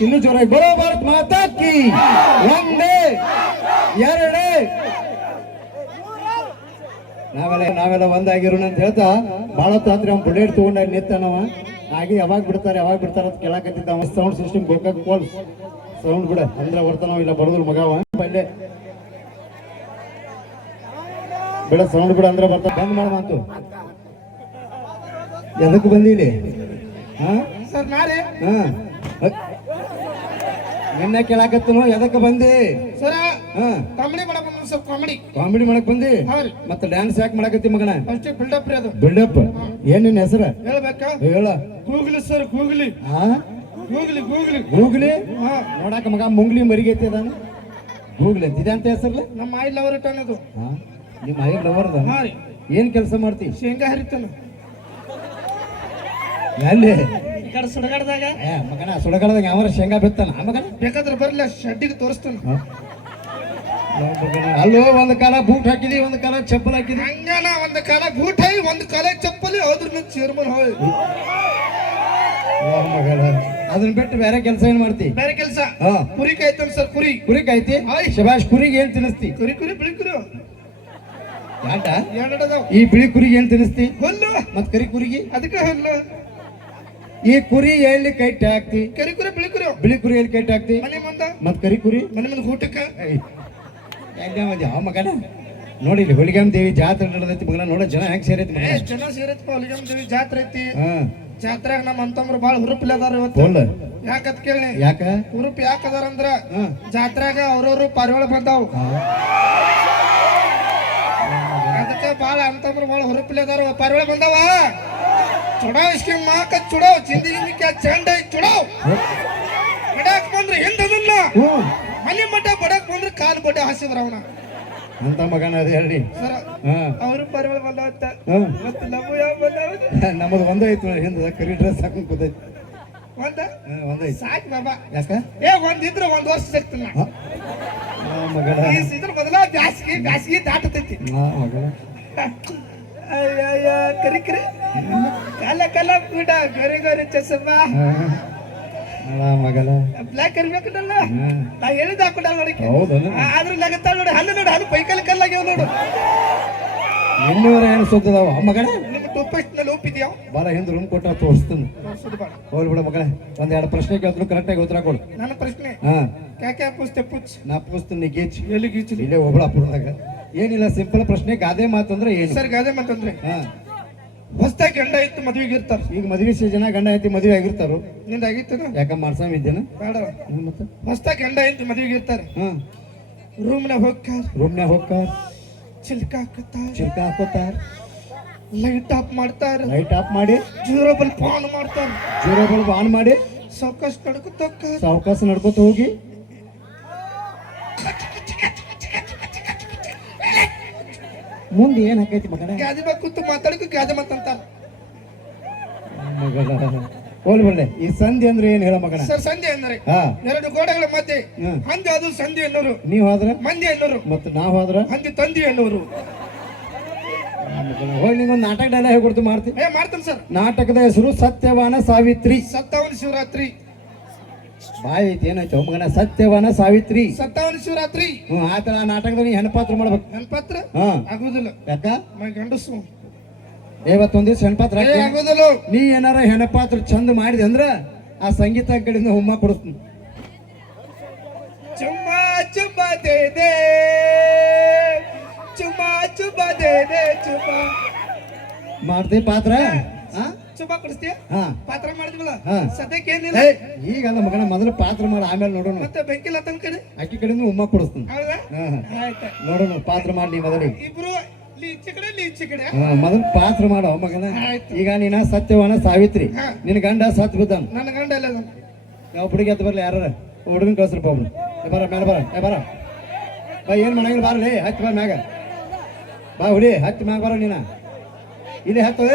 ಇನ್ನೂ ಜೋರಾಗಿ ಬರೋ ಭಾರತ್ ಮಾತಾ ಕಿ ಒಂದೇ ಎರಡೇ ನಾವೆಲ್ಲ ಒಂದಾಗಿರೋಣ ಅಂತ ಹೇಳ್ತಾ ಭಾಳ ತಾತ್ರಿ ಅವ್ನು ಬುಲೆಟ್ ತಗೊಂಡಾಗ ನಿಂತಾನವ ಹಾಗೆ ಯಾವಾಗ ಬಿಡ್ತಾರೆ ಅಂತ ಕೇಳಾಕತ್ತಿದ್ದ ಅವ ಸೌಂಡ್ ಸಿಸ್ಟಮ್ ಗೋಕಾಕ್ ಪೋಲ್ ಸೌಂಡ್ ಬಿಡ ಅಂದ್ರೆ ಬರ್ತಾನವ ಇಲ್ಲ ಬರೋದ್ರ ಮಗವ ಪಲ್ಲೆ ಬಿಡ ಸೌಂಡ್ ಬಿಡ ಅಂದ್ರೆ ಬರ್ತಾ ಬಂದ್ ಮಾಡ ಮಾತು ಎದಕ್ಕೆ ಬಂದಿಲ್ಲಿ ಹಾ ನಿನ್ನೆ ಕೇಳಾಕತ್ತನು ಎದಕ್ಕೆ ಬಂದಿ ಸರ ಕಾಮಿಡಿ ಮಾಡಕ್ ಬಂದ ಸರ್ ಕಾಮಿಡಿ ಮಾಡಕ್ ಬಂದಿ ಮತ್ತೆ ಡ್ಯಾನ್ಸ್ ಯಾಕೆ ಮಾಡಕತ್ತಿ ಮಗನ ಅಷ್ಟೇ ಬಿಲ್ಡಪ್ ರೀ ಅದು ಬಿಲ್ಡಪ್ ಏನ್ ನಿನ್ನ ಹೆಸರು ಹೇಳ್ಬೇಕಾ ಹೇಳ ಗೂಗ್ಲಿ ಸರ್ ಗೂಗ್ಲಿ ನೋಡಾಕ ಮಗ ಮುಂಗ್ಲಿ ಮರಿಗೈತಿ ಅದಾನ ಗೂಗ್ಲಿ ಅಂತ ಇದೆ ಅಂತ ಹೆಸರ್ಲ ನಮ್ಮ ಆಯಿ ಲವರ್ ಇಟ್ಟಾನ ಅದು ನಿಮ್ಮ ಆಯಿ ಲವರ್ ಅದ ಏನ್ ಕೆಲಸ ಮಾಡ್ತಿ ಶೇಂಗಾ ಹರಿತಾನ ಎಲ್ಲಿ ಈ ಕಡೆ ಸುಡಗಾಡ್ದಾಗ ಮಗನ ಸುಡಗಾಡ್ದಾಗ ಯಾವ ಶೇಂಗಾ ಬಿತ್ತಾನ ಮಗನ ಬೇಕಾದ್ರೆ ಬರ್ಲಿ ಶೆಡ್ಡಿಗೆ ತೋರಿಸ್ತಾನ ಅಲ್ಲೋ ಒಂದ್ ಕಾಲ ಬೂಟ್ ಹಾಕಿದಿ ಒಂದ್ ಕಾಲ ಚಪ್ಪಲ್ ಹಾಕಿದಿ ಹಂಗನ ಒಂದ್ ಕಾಲ ಬೂಟ್ ಹಾಕಿ ಒಂದ್ ಕಾಲ ಚಪ್ಪಲಿ ಹೋದ್ರ ಚೇರ್ಮನ್ ಹೋಯ್ ಮಗಳ ಅದನ್ನ ಬಿಟ್ಟು ಬೇರೆ ಕೆಲಸ ಏನ್ ಮಾಡ್ತಿ ಬೇರೆ ಕೆಲಸ ಕುರಿ ಕಾಯ್ತಾನ ಸರ್ ಕುರಿ ಕಾಯ್ತಿ ಶಬಾಷ್ ಕುರಿಗೆ ಏನ್ ತಿನ್ನಿಸ್ತಿ ಕುರಿ ಬಿಳಿ ಕುರಿ ಯಾಟ ಎರಡದಾವ ಈ ಬಿಳಿ ಕುರಿಗೆ ಏನ್ ತಿನ್ನಿಸ್ತಿ ಹುಲ್ಲು ಮತ್ ಕರಿ ಕುರಿಗೆ ಅದಕ್ಕೆ ಹುಲ್ಲು ಈ ಕುರಿ ಎಲ್ಲಿ ಕೈಟ್ ಹಾಕ್ತಿ ಕರಿ ಕುರಿ ಬಿಳಿ ಕುರಿ ಎಲ್ಲಿ ಕೈಟ್ ಹಾಕ್ತಿ ಮನೆ ಮುಂದ ಮತ್ ಕರಿ ಕುರಿ ಮನೆ ಮುಂದೆ ಊಟಕ್ಕ ಯಾವ ಮಗನ ನೋಡಿ ಇಲ್ಲಿ ಹುಲಿಗಮ್ಮ ದೇವಿ ಜಾತ್ರೆ ನಡೆದೈತಿ ಮಗನ ನೋಡ ಜನ ಹೆಂಗ್ ಸೇರೈತಿ ಮಗನ ಎಷ್ಟ್ ಜನ ಸೇರೈತಿ ಹುಲಿಗಮ್ಮ ದೇವಿ ಜಾತ್ರೆ ಐತಿ ಜಾತ್ರೆಗ ನಮ್ಮ ಅಂತಂದ್ರ ಬಾಳ ಹುರುಪಿಲ್ಲ ಅದಾರ ಇವತ್ತು ಯಾಕತ್ ಕೇಳಿ ಯಾಕ ಹುರುಪ್ ಯಾಕ ಅದಾರ ಅಂದ್ರ ಜಾತ್ರೆಗ ಅವ್ರವ್ರು ಪಾರಿವಾಳ ಬಂದಾವ್ ಅದಕ್ಕೆ ಬಾಳ ಅಂತಂದ್ರ ಬಾಳ ಹುರುಪಿಲ್ಲ ಅದಾರ ಪಾರಿವಾಳ ಬಂದಾವ ಚುಡಾವ್ ಇಸ್ಕಿಮ್ ಮಾಕ ಚುಡಾವ್ ಚಿಂದಿಲಿ ಚಂಡ ಚುಡಾವ್ ಬಡಾಕ್ ಬಂದ್ರೆ ಹಿಂದಲ್ಲ ಮನೆ ಮಠ ಬಡಾಕ್ ಬಂದ್ರೆ ಕಾಲು ಬಡ್ಡೆ ಹಾಸಿದ್ರ ಅವನ ಅಂತ ಮಗನ ಅದ ಹೇಳಿ ಅವರು ಪಾರಿವಾಳ ಬಂದಾವತ್ತ ನಮ್ಮದು ಒಂದೈತು ಹಿಂದ ಕರಿ ಡ್ರೆಸ್ ಹಾಕೊಂಡ್ ಕೂತೈತಿ ಒಂದೈತಿ ಸಾಕ್ ಬಾಬಾ ಯಾಕ ಒಂದಿದ್ರ ಒಂದ್ ವರ್ಷ ಸಿಗ್ತಿಲ್ಲ ಮಗಳ ಇದ್ರ ಮೊದಲ ಬ್ಯಾಸಿಗೆ ದಾಟತೈತಿ ಮಗಳ ಅಯ್ಯ ಕರಿ ಕಲ ಪೂಟ ಗರಿ ಚಸಮ್ಮ ಮಗಲ ಬ್ಲಾಕ್ ಕರಿಬೇಕಲ್ಲ ನಾ ಹೇಳಿದ ಹಾಕೊಂಡ ನೋಡಿ ಆದ್ರೆ ಲಗತ್ತಾಳ ನೋಡಿ ಹಲ್ಲು ಪೈಕಲ್ ಕಲ್ಲಾಗ್ಯಾವ ನೋಡು ಇನ್ನೂರ ಏನು ಸುದ್ದದಾವ ಮಗನ ನಿಮ್ಮ ಟೂಪೇಸ್ಟ್ ನಲ್ಲಿ ಒಪ್ಪಿದ್ಯಾವ ಬಾಳ ಹಿಂದ್ ರೂಮ್ ಕೊಟ್ಟ ತೋರಿಸ್ತೀನಿ ಹೋಲ್ ಬಿಡ ಮಗನ ಒಂದೆರಡು ಪ್ರಶ್ನೆ ಕೇಳಿದ್ರು ಕರೆಕ್ಟ್ ಆಗಿ ಉತ್ತರ ಕೊಡು ನನ್ನ ಪ್ರಶ್ನೆ ಕ್ಯಾ ಪೂಚ್ತೆ ಪೂಚ್ ನಾ ಪೂಚ್ತೀನಿ ಗೀಚ್ ಎಲ್ಲಿ ಗೀಚ್ ಇಲ್ಲೇ ಒಬ್ಬಳಾಪುರದಾಗ ಏನಿಲ್ಲ ಸಿಂಪಲ್ ಪ್ರಶ್ನೆ ಗಾದೆ ಮಾತಂದ್ರೆ ಏನು ಸರ್ ಗಾದೆ ಮಾತಂದ್ರೆ ಹೊಸ್ತಾಗಿ ಗಂಡ ಇತ್ತು ಮದುವೆಗೆ ಇರ್ತಾರ ಈಗ ಮದುವೆ ಸೀಸನ್ ಗಂಡ ಐತಿ ಮದುವೆ ಆಗಿರ್ತಾರು ನಿಂದ ಆಗಿತ್ತು ಯಾಕ ಮಾಡ್ಸಾಮ ಇದ್ದೇನ ಬೇಡ ಮತ್ತೆ ಹೊಸ್ತಾಗಿ ಗಂಡ ಇತ್ತು ಮದುವೆಗೆ ಇರ್ತಾರ ರೂಮ್ನಾಗ ಹೋಗ್ತಾರ ಚಿಲ್ಕ ಹಾಕೋತಾರ ಲೈಟ್ ಆಫ್ ಮಾಡಿ ಜೀರೋ ಬಲ್ಬ್ ಆನ್ ಮಾಡಿ ಸಾವಕಾಶ ನಡ್ಕೋತ ಹೋಗಿ ಮುಂದೆ ಏನ್ ಹಾಕೈತಿ ಮಗನ ಗಾದಿ ಕೂತು ಮಾತಾಡಕ್ಕೆ ಗಾದೆ ಮಾತಂತಾರ ಹೋಲ್ ಬಲ್ಲೆ ಈ ಸಂಧಿ ಅಂದ್ರೆ ಏನ್ ಹೇಳ ಮಗನ ಸರ್ ಸಂಧಿ ಅಂದ್ರೆ ಎರಡು ಗೋಡೆಗಳ ಮಧ್ಯೆ ಹಂದಿ ಅದು ಸಂಧಿ ಎನ್ನೋರು ನೀವ್ ಹೋದ್ರ ಮಂದಿ ಎನ್ನೋರು ಮತ್ತೆ ನಾವ್ ಹೋದ್ರ ಹಂದಿ ತಂದಿ ಎನ್ನೋರು ಹೋಗಿ ನಿಂಗೊಂದು ನಾಟಕ ಡೈಲಾಗ್ ಹೇಳ್ಕೊಡ್ತು ಮಾಡ್ತಾನೆ ಸರ್ ನಾಟಕದ ಹೆಸರು ಸತ್ಯವಾನ ಸಾವಿತ್ರಿ ಸತ್ತವನ ಶಿವರಾತ್ರಿ ಬಾಯ್ ಐತಿ ಏನಾಯ್ತು ಮಗನ ಸತ್ಯವಾನ ಸಾವಿತ್ರಿ ಸತ್ತವನ ಶಿವರಾತ್ರಿ ಆತರ ನಾಟಕದ ನೀ ಹೆಣ್ಪಾತ್ರ ಮಾಡ್ಬೇಕು ಹೆಣ್ಪಾತ್ರ ಆಗುದಿಲ್ಲ ಯಾಕ ಗಂಡಸು ಇವತ್ತೊಂದ್ ದಿವ್ಸ ಹೆಣ್ಪಾತ್ರ ಆಗುದಿಲ್ಲ ನೀ ಏನಾರ ಹೆಣ್ಪಾತ್ರ ಚಂದ ಮಾಡಿದೆ ಅಂದ್ರ ಆ ಸಂಗೀತ ಕಡೆಯಿಂದ ಹುಮ್ಮ ಕೊಡಿಸ್ತೀನಿ ಚುಮ್ಮಾ ಚುಮ್ಮಾ ದೇ ದೇ ಚುಮ್ಮಾ ಚುಮ್ಮಾ ದೇ ದೇ ಚುಮ್ಮಾ ಮಾಡ್ತಿ ಪಾತ್ರ ಚುಮ್ಮಾ ಕೊಡಿಸ್ತೀಯ ಪಾತ್ರ ಮಾಡಿದ್ವಲ್ಲ ಸದ್ಯಕ್ಕೆ ಏನಿಲ್ಲ ಈಗಲ್ಲ ಮಗನ ಮೊದಲು ಪಾತ್ರ ಮಾಡಿ ಆಮೇಲೆ ನೋಡೋಣ ಮತ್ತೆ ಬೆಂಕಿಲ್ಲ ತನ್ನ ಕಡೆ ಅಕ್ಕಿ ಕಡೆಯಿಂದ ಉಮ್ಮ ಕೊಡಿಸ್ತೀನಿ ನೋಡೋಣ ಪಾತ್ರ ಮಾಡಿ ಮೊದಲಿಗೆ ಇಬ್ರು ಮೊದಲು ಪಾತ್ರ ಮಾಡೋ ಮಗನ ಈಗ ನೀನ ಸತ್ಯವಾನ ಸಾವಿತ್ರಿ ನಿನ್ ಗಂಡ ಸತ್ ಬಿದ್ದಾನ ನನ್ನ ಗಂಡ ಇಲ್ಲ ಯಾವ ಹುಡುಗಿ ಎದ್ದು ಬರ್ಲಿ ಯಾರ ಹುಡುಗನ್ ಕಳ್ಸ್ರಪ್ಪ ಒಬ್ರು ಬರ ಮೇಲೆ ಬರ ಬಾ ಏನ್ ಮಾಡಂಗಿಲ್ಲ ಬಾರಲಿ ಹತ್ತಿ ಬಾ ಮ್ಯಾಗ ಬಾ ಹುಡಿ ಹತ್ತಿ ಮ್ಯಾಗ ಬರೋ ನೀನ ಇಲ್ಲಿ ಹತ್ತು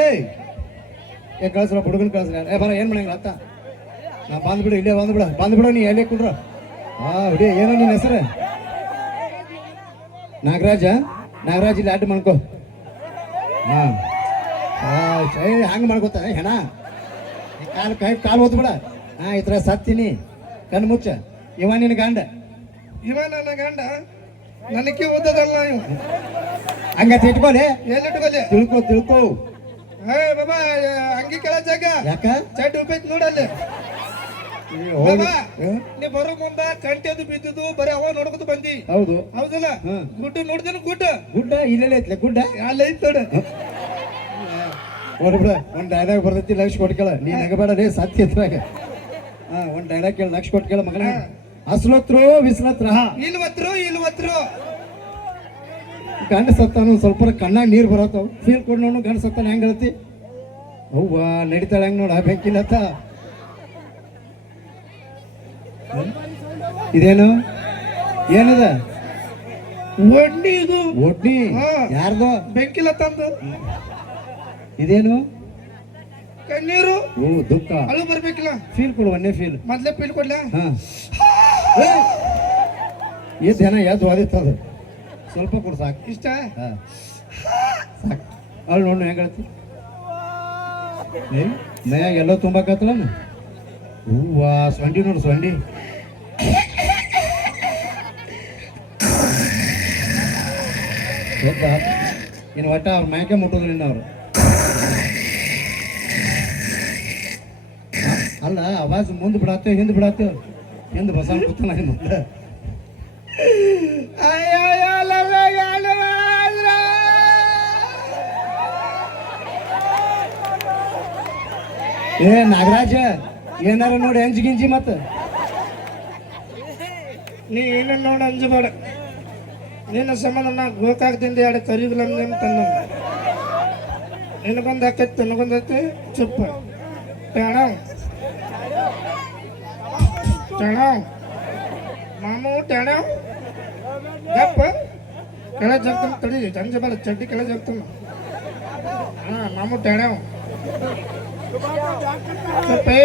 ಕಳ್ಸ್ರ ಹುಡುಗನ್ ಕಳ್ಸ್ರ ಬರ ಏನ್ ಮಾಡಂಗಿಲ್ಲ ಹತ್ತ ನಾ ಬಂದ್ಬಿಡು ಇಲ್ಲೇ ಬಂದ್ಬಿಡು ನೀ ಎಲ್ಲಿ ಕುಡ್ರ ಹುಡಿ ಏನೋ ನಿನ್ನ ಹೆಸರು ನಾಗರಾಜ ಇಲ್ಲಿ ಅಡ್ಡ ಮಾಡ್ಕೋ ಹಂಗ ಮಾಡ್ಕೋತ ಹೆಣ ಕಾಲು ಓದ್ಬಿಡ ಈ ತರ ಸತ್ತೀನಿ ಕಣ್ಣು ಮುಚ್ಚ. ಇವ ನಿನ್ನ ಗಂಡ. ಇವ ನನ್ನ ಗಂಡ ನನಗೆ ಓದದಲ್ಲ ಇವ. ಹಂಗತ್ ಇಟ್ಕೊಲೆ. ಎಲ್ಲಿ ಇಟ್ಕೊಲಿ? ತಿಳ್ಕೊ ತಿಳ್ಕೊ. ಹೇ ಬಾಬಾ ಅಂಗಿ ಕೆಳ ಜಾಗ ಯಾಕ ಚಡ್ ಉಪೈತ್ ನೋಡಲ್ಲಿ. ಬಾಬಾ ನೀ ಬರೋ ಮುಂದ ಕಂಟೆದು ಬಿದ್ದುದು ಬರೀ ಅವ ನೋಡ್ಕೊತ ಬಂದಿ. ಹೌದು ಹೌದಲ್ಲ? ಗುಡ್ಡ ನೋಡ್ದೇನು ಗುಡ್ಡ ಗುಡ್ಡ ಇಲ್ಲೆಲ್ಲ ಐತ್ಲೆ ಗುಡ್ಡ. ಅಲ್ಲಿ ಐತ್ ನೋಡ. ನೋಡ್ಬಿಡ ಒಂದ್ ಡೈಲಾಗ್ ಬರ್ತೈತಿ ಲಕ್ಷ ಕೊಟ್ಕೇಳ. ನೀ ನಗಬೇಡ ರೇ ಸತ್ಯ ಇದ್ರಾಗ. ಒಂದ್ ಡೈಲಾಗ್ ಕೇಳ ಲಕ್ಷ ಕೊಟ್ಕೇಳ ಮಗನ. ಅಸ್ಲತ್ರು ವಿಸ್ಲತ್ರ ಇಲ್ವತ್ರು ಗಂಡ ಸತ್ತಾನು ಸ್ವಲ್ಪ ಕಣ್ಣಾಗ ನೀರು ಬರತ್ತವ. ಫೀಲ್ ಕೊಡ್ ನೋಡು ಗಂಡ ಸತ್ತಾನ ಹೆಂಗ್ ಹೇಳ್ತಿ? ಅವ್ವ ನಡಿತಾಳ ಹೆಂಗ್ ನೋಡ ಬೆಂಕಿಲತ್ತ. ಇದೇನು ಏನದ? ಒಡ್ಡಿ ಇದು ಒಡ್ನಿ ಯಾರ್ದು? ಬೆಂಕಿಲ್ಲ ತಂದು. ಇದೇನು? ಕಣ್ಣೀರು. ಓ ದುಃಖ. ಅಳು ಬರ್ಬೇಕಿಲ್ಲ. ಫೀಲ್ ಕೊಡು ಒಂದೇ ಫೀಲ್. ಮೊದ್ಲೇ ಫೀಲ್ ಕೊಡ್ಲ. ಎದ್ದು ಜನ ಎದ್ದು ಓದಿತ್ತದು ಸ್ವಲ್ಪ ಕೊಡು ಸಾಕು. ಇಷ್ಟ ಸಾಕು. ಅವಳು ನೋಡು ಹೆಂಗ್ ಹೇಳ್ತಿ? ಮೈಯಾಗ ಎಲ್ಲೋ ತುಂಬಾಕತ್ತಲ್ಲ. ಹೂವಾ ಸೊಂಡಿ ನೋಡು ಸೊಂಡಿ. ಇನ್ನು ಒಟ್ಟ ಅವ್ರ ಮ್ಯಾಕೆ ಮುಟ್ಟೋದು ನಿನ್ನ ಅವರು. ಅಲ್ಲ ಅವಾಜ್ ಮುಂದೆ ಬಿಡಾತೇವ್ ಹಿಂದೆ ಬಿಡಾತೇವ್. ಹಿಂದೆ ಬಸವನ್ ಕೂತಾನ ಮುಂದೆ. ಏ ನಾಗರಾಜ ಏನಾರ ನೋಡಿ ಅಂಜಿ ಗಿಂಜಿ ಮತ್ತ ನೀ ಏನ ನೋಡ ಅಂಜಬೇಡ. ನಿನ್ನ ಸಂಬಂಧ ನಾ ಗೋಕಾಕದಿಂದ ಎರಡು ಕರಿಗುಲಂಗೆ ತಂದ. ನಿನಗೊಂದು ಹಾಕೈತಿ ನನಗೊಂದೈತಿ. ಚುಪ್ಪ ಟಣ ಟಣ ಮಾಮು ಟಣ ಗಪ್ಪ ಕೆಳ ಜಗ್ತಾನ. ತಡಿ ಅಂಜಬೇಡ ಚಡ್ಡಿ ಕೆಳ ಜಗ್ತಾನ. ಮಾಮು ಟಣ ಚುಪ್ಪೇ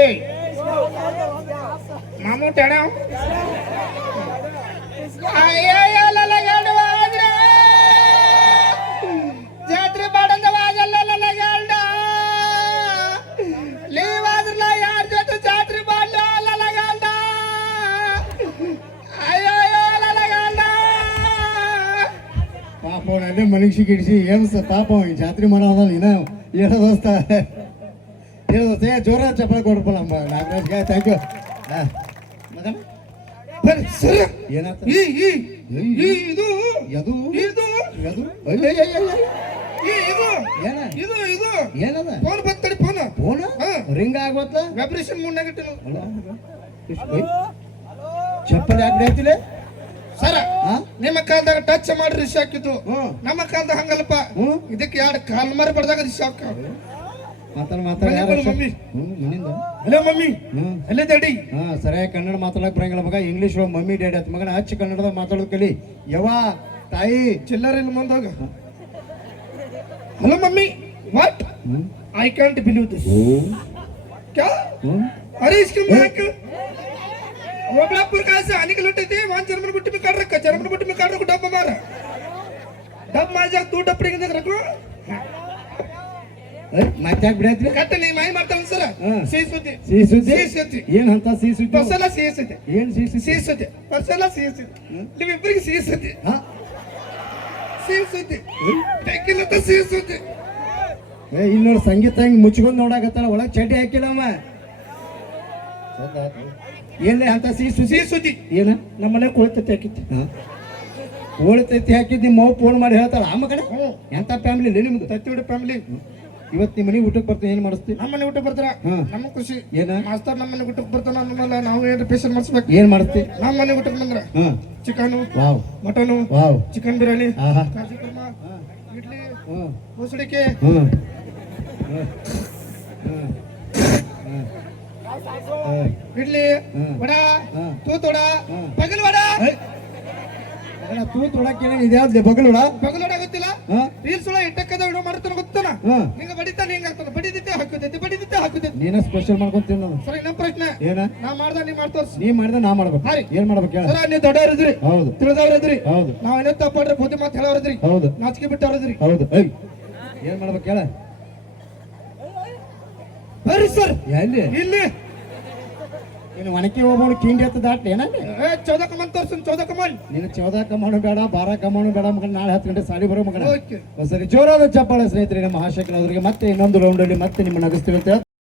ಮಾಮು ಟಣ. ಜಾತ್ರೆ ಮಾಡಂದವಾಗಲ್ಲ ಗಂಡ ಲೀವ್ ಆದ್ರಲ್ಲ ಯಾರ ಜೊತೆ ಜಾತ್ರೆ ಮಾಡ್ಲ ಗಂಡ. ಅಯ್ಯೋ ಗಂಡ ಪಾಪ ಅವನಲ್ಲೇ ಮನುಷ್ಯ ಗಿಡಿಸಿ ಏನು ಪಾಪ ಅವ ಜಾತ್ರೆ ಮಾಡೋದ ನೀನು. ಹೇಳೋ ದೋಸ್ತ ಹೇಳೋ ದೋಸ್ತ ಜೋರ ಚಪ್ಪಳ ಕೊಡ್ಪಲ್ಲ ನಾಗರಾಜ್ಗೆ. Thank you. ಮಗನ ಸರಿ ಏನಾತ? ಇದು ಯದು ಇದು ಯದು ಏನ ಇದು ಇದು ಏನದ? ಫೋನ್ ಬರ್ತಡಿ. ಫೋನ್ ಫೋನ್ ರಿಂಗ್ ಆಗತ್ತ. ವೈಬ್ರೇಷನ್ ಮೂಡ್ನಾಗಿಟ್ಟಿನ. ಚಪ್ಪಲ್ ಯಾಕೆ ಹೇಳ್ತಿಲ್ಲ ಸರ? ನಿಮ್ಮ ಕಾಲದಾಗ ಟಚ್ ಮಾಡಿ ರಿಶ್ ಹಾಕಿದ್ದು. ನಮ್ಮ ಕಾಲದಾಗ ಹಂಗಲ್ಪ. ಇದಕ್ಕೆ ಎರಡು ಕಾಲ್ ಮಾರಿ ಬಡ್ದಾಗ ರಿಶ್ ಹಾಕ. ಮಾತಾಡ ಯಾರು? ಮಮ್ಮಿ ಮನಿಂದ. Hello mummy. ಅಲ್ಲೇ ಡ್ಯಾಡಿ. ಸರಿಯಾಗಿ ಕನ್ನಡ ಮಾತಾಡಕ್ ಬರಂಗಿಲ್ಲ ಮಗ. ಇಂಗ್ಲೀಷ್ ಒಳಗೆ ಮಮ್ಮಿ ಡ್ಯಾಡಿ ಅಂತ ಮಗನ ಹಚ್ಚ ಕನ್ನಡದಾಗ ಮಾತಾಡೋದು ಕಲಿ. ಯವ್ವ ತಾಯಿ ಚಿಲ್ಲರ್ ಇಲ್ಲ ಮುಂದಾಗ. Hello mummy. What? I can't believe this. क्या अरे इसके माइक ओबलापुर का से आने के लौटे थे वहां जर्मन गुट्टी में काट रखा. जर्मन गुट्टी में काट रखो. डब मारा डब मार जा. तू डपड़ी के देख रखो. ಮಾತಾಡ್ ಬಿಡತ್ರಿ. ಕಟ್ಟ ನೀ ಮಾಯಿ ಮಾಡ್ತಾಳ ಸರ. ಸಿಹಿ ಸುದ್ದಿ. ಸಿಹಿ ಸುದ್ದಿ. ಸಿಹಿ ಸುದ್ದಿ ಏನ್ ಅಂತ ಸಿಹಿ ಸುದ್ದಿ? ಪರ್ಸೆಲ್ಲ ಸಿಹಿ ಸುದ್ದಿ. ಏನ್ ಸಿಹಿ ಸುದ್ದಿ? ಸಿಹಿ ಸುದ್ದಿ ಪರ್ಸೆಲ್ಲ ಸಿಹಿ ಸುದ್ದಿ. ನೀವಿಬ್ಬರಿಗೆ ಸಿಹಿ ಸುದ್ದಿ. ಸಿಹಿ ಸುದ್ದಿ ತೆಕ್ಕಿಲ್ಲತ್ತ ಸಿಹಿ ಸುದ್ದಿ. ಇಲ್ಲಿ ನೋಡಿ ಸಂಗೀತ ಹಿಂಗ್ ಮುಚ್ಕೊಂಡ್ ನೋಡಾಕತ್ತಾನ. ಒಳಗ್ ಚಡ್ಡಿ ಹಾಕಿಲ್ಲ ಅವ. ಏನ್ ಅಂತ ಸಿಹಿ ಸುದ್ದಿ? ಸಿಹಿ ಸುದ್ದಿ ಏನ? ನಮ್ಮನೆ ಕುಳಿತೈತಿ ಹಾಕಿತ್ತು. ಓಳ್ತೈತಿ ಹಾಕಿದ್ ನಿಮ್ಮ ಮಗು ಫೋನ್ ಮಾಡಿ ಹೇಳ್ತಾಳ. ಆ ಮಗನ ಎಂತ ಫ್ಯಾಮಿಲಿ ನಿಮ್ದು? ತತ್ತಿ ಹುಡುಗ ಫ್ಯಾಮಿಲಿ. ಇವತ್ತು ನಿಮ್ಮ ಮನೆಗೆ ಊಟಕ್ಕೆ ಬರ್ತೀನಿ. ಏನ್ ಮಾಡಿಸ್ತಿ? ನಮ್ಮನೆ ಊಟ ಬರ್ತಾರ. ನಮ್ಮ ಖುಷಿ. ಏನ ಮಾಸ್ತರ್ ನಮ್ಮನೆ ಊಟಕ್ಕೆ ಬರ್ತಾನ ಅಂದ್ಮೇಲೆ ನಾವು ಏನು ಸ್ಪೆಷಲ್ ಮಾಡಿಸ್ಬೇಕು. ಏನ್ ಮಾಡಿಸ್ತಿ? ನಮ್ಮನೆ ಊಟಕ್ಕೆ ಬಂದ್ರ chicken, wow, mutton, wow, chicken biryani, ಆಹಾ, ಕಾಜು ಕುರ್ಮಾ, ಇಡ್ಲಿ, ಮುಸುಡಿಕೆ, ಇಡ್ಲಿ, ವಡ, ತೂತ್ ವಡ, ಪಗಲ್ ವಡ. ತೂತ್ ವಡ ಕೇಳಿ ಇದ್ಯಾವ್ದು? ಬಗಲ್ ವಡ. ಬಗಲ್ ವಡ ಗೊತ್ತಿಲ್ಲ? ರೀಲ್ಸ್ ಒಳಗೆ ಇಟ್ಟಕ್ಕದ ವಿಡಿಯೋ ಮಾಡ್ತಾನ ಗೊತ್ತಾನ. ಹಿಂಗ ಬಡಿತಾನೆ ಹಿಂಗ ಆಗ್ತಾನ. ಬಡಿದಿತ್ತೆ ಹಾಕುದೈತಿ, ಬಡಿದಿತ್ತೆ ಹಾಕುದೈತಿ. ನೀನ ಸ್ಪೆಷಲ್ ಮಾಡ್ಕೊಂತೀನಿ ನಾನು. ಸರಿ ನಮ್ಮ ಪ್ರಶ್ನೆ ಏನ? ನಾ ಮಾಡ್ದ ನೀ ಮಾಡ್ತೋರ್ಸ್. ನೀ ಮಾಡಿದ ನಾ ಮಾಡ್ಬೇಕು. ಏನ್ ಮಾಡ್ಬೇಕು ಹೇಳ? ಸರ ನೀವು ದೊಡ್ಡವ್ರದ್ರಿ. ಹೌದು. ತಿಳಿದವ್ರದ್ರಿ. ಹೌದು. ನಾವ್ ಏನೋ ತಪ್ಪಾಡ್ರೆ ಬುದ್ಧಿ ಮಾತು ಹೇಳೋರದ್ರಿ. ಹೌದು. ನಾಚಿಕೆ ಬಿಟ್ಟವ್ರದ್ರಿ. ಹೌದು. ಏನ್ ಮಾಡ್ಬೇಕು ಹೇಳ? ಬರ್ರಿ ಸರ್ ಎಲ್ಲಿ? ಇಲ್ಲಿ ನೀನು ಒಣಕಿ ಹೋಗೋಣ ಕಿಂಡಿ ಹತ್ತು ದಾಟ್ಲಿ ಏನಲ್ಲಿ ಚೌದ ಕಮಾನ್ ತೋರ್ಸನ್ ಚೌದ ಕಮಾನ್ ನೀನು 14 ಕಮಾನು ಬೇಡ 12 ಕಮಾನು ಬೇಡ ಮಗನ ನಾಳೆ 10 ಗಂಟೆ ಸಾಲಿ ಬರೋ ಮಗನ ಓಕೆ ಸರಿ ಜೋರಾದ ಚಪ್ಪಾಳೆ ಸ್ನೇಹಿತರೆ ನಮ್ಮ ಆಶಕನವರಿಗೆ ಮತ್ತೆ ಇನ್ನೊಂದು ರೌಂಡಲ್ಲಿ ಮತ್ತೆ ನಿಮ್ಮ ನಗಿಸ್ತೀವಿ ಅಂತ